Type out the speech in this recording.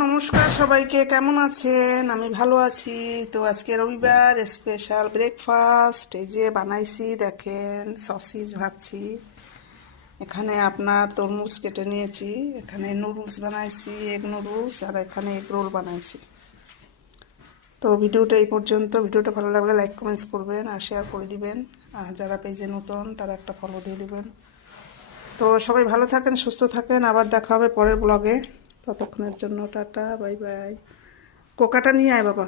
নমস্কার সবাইকে, কেমন আছেন? আমি ভালো আছি। তো আজকে রবিবার, স্পেশাল ব্রেকফাস্ট এই যে বানাইছি, দেখেন সসেজ ভাজছি। এখানে আপনার তরমুজ কেটে নিয়েছি, এখানে নুডলস বানাইছি, এগ নুডলস, আর এখানে এগ রোল বানাইছি। তো ভিডিওটা এই পর্যন্ত। ভিডিওটা ভালো লাগলে লাইক কমেন্টস করবেন আর শেয়ার করে দিবেন, আর যারা পেজে নতুন তারা একটা ফলো দিয়ে দিবেন। তো সবাই ভালো থাকেন, সুস্থ থাকেন, আবার দেখা হবে পরের ব্লগে। ততক্ষণের জন্য টাটা, বাই বাই। কোকাটা নিয়ে আয় বাবা।